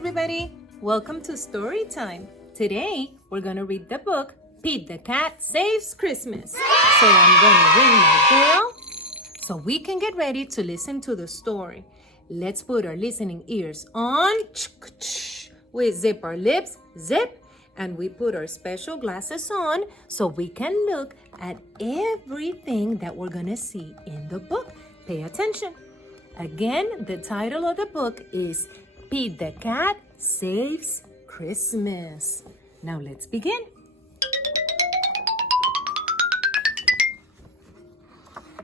everybody! Welcome to Story Time. Today, we're going to read the book, Pete the Cat Saves Christmas. So I'm going to ring my bell so we can get ready to listen to the story. Let's put our listening ears on. We zip our lips, zip, and we put our special glasses on so we can look at everything that we're going to see in the book. Pay attention. Again, the title of the book is Pete the Cat Saves Christmas. Now let's begin.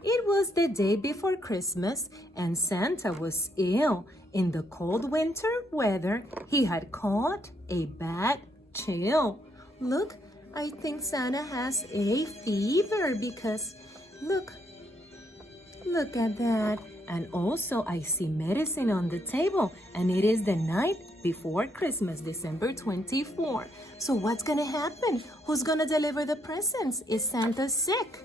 It was the day before Christmas and Santa was ill. In the cold winter weather, he had caught a bad chill. Look, I think Santa has a fever because look at that. And also I see medicine on the table and it is the night before Christmas, December 24. So what's gonna happen? Who's gonna deliver the presents? Is Santa sick?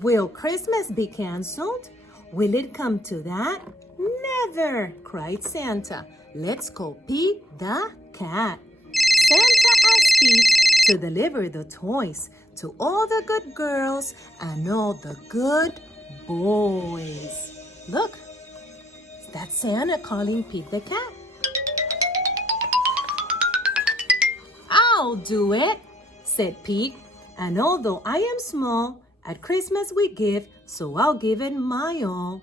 Will Christmas be canceled? Will it come to that? Never, cried Santa. Let's call Pete the Cat. Santa asked Pete to deliver the toys to all the good girls and all the good boys. Look, that's Santa calling Pete the Cat. I'll do it, said Pete. And although I am small, at Christmas we give, so I'll give it my all.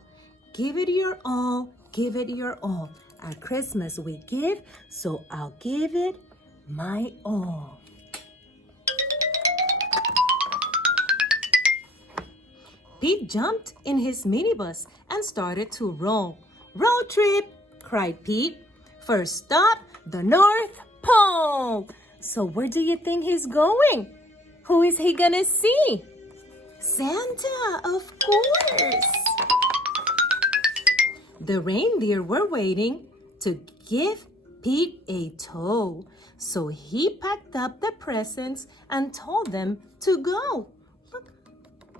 Give it your all, give it your all. At Christmas we give, so I'll give it my all. Pete jumped in his minibus and started to roll. Road trip, cried Pete. First stop, the North Pole. So where do you think he's going? Who is he gonna see? Santa, of course. The reindeer were waiting to give Pete a tow. So he packed up the presents and told them to go.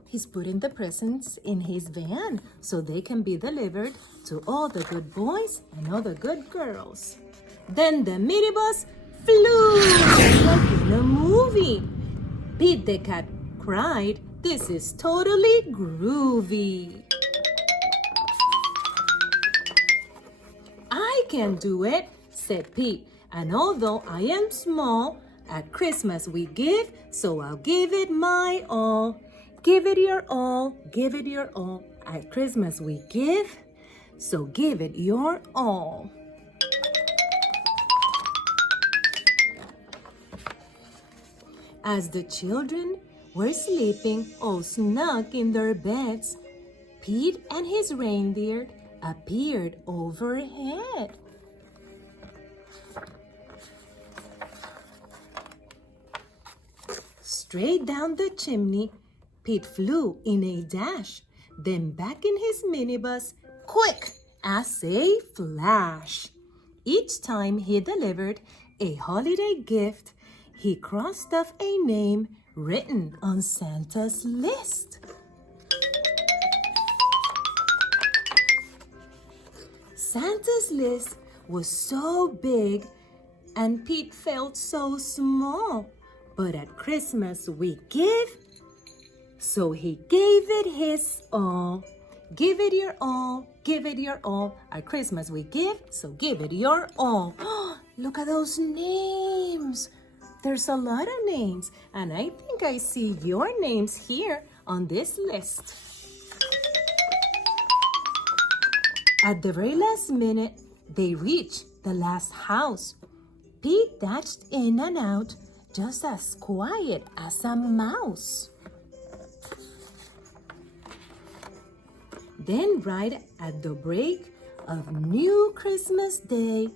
He's putting the presents in his van so they can be delivered to all the good boys and all the good girls. Then the minibus flew like in a movie. Pete the Cat cried, "This is totally groovy." I can do it, said Pete. And although I am small, at Christmas we give, so I'll give it my all. Give it your all, give it your all. At Christmas we give, so give it your all. As the children were sleeping all snug in their beds, Pete and his reindeer appeared overhead. Straight down the chimney, Pete flew in a dash, then back in his minibus, quick as a flash. Each time he delivered a holiday gift, he crossed off a name written on Santa's list. Santa's list was so big and Pete felt so small. But at Christmas we give, so he gave it his all. Give it your all, give it your all. At Christmas we give, so give it your all. Look at those names. There's a lot of names, and I think I see your names here on this list. At the very last minute, they reached the last house. Pete dashed in and out, just as quiet as a mouse. Then right at the break of New Christmas Day,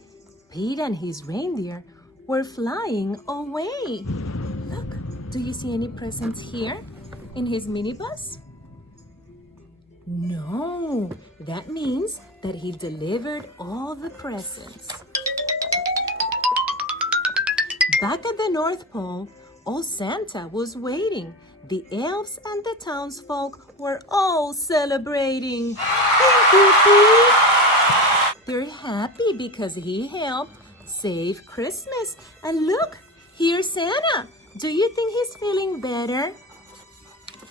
Pete and his reindeer were flying away. Look, do you see any presents here in his minibus? No, that means that he delivered all the presents. Back at the North Pole, old Santa was waiting. The elves and the townsfolk were all celebrating. Thank you, Pete. They're happy because he helped save Christmas. And look, here's Santa. Do you think he's feeling better?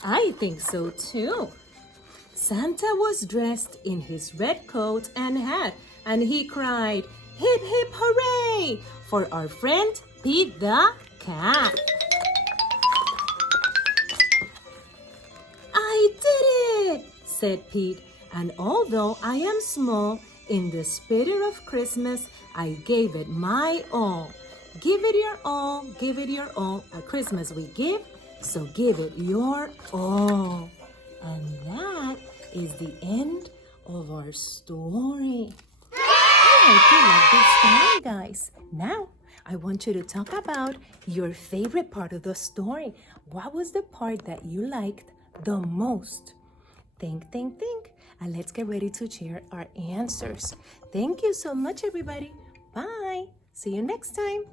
I think so too. Santa was dressed in his red coat and hat, and he cried, "Hip, hip, hooray!" for our friend Pete the cat. "I did it," said Pete, "and although I am small, in the spirit of Christmas, I gave it my all. Give it your all, give it your all. At Christmas we give, so give it your all." And that is the end of our story. I hope you like this story, guys. Now, I want you to talk about your favorite part of the story. What was the part that you liked the most? Think, and let's get ready to share our answers. Thank you so much, everybody. Bye. See you next time.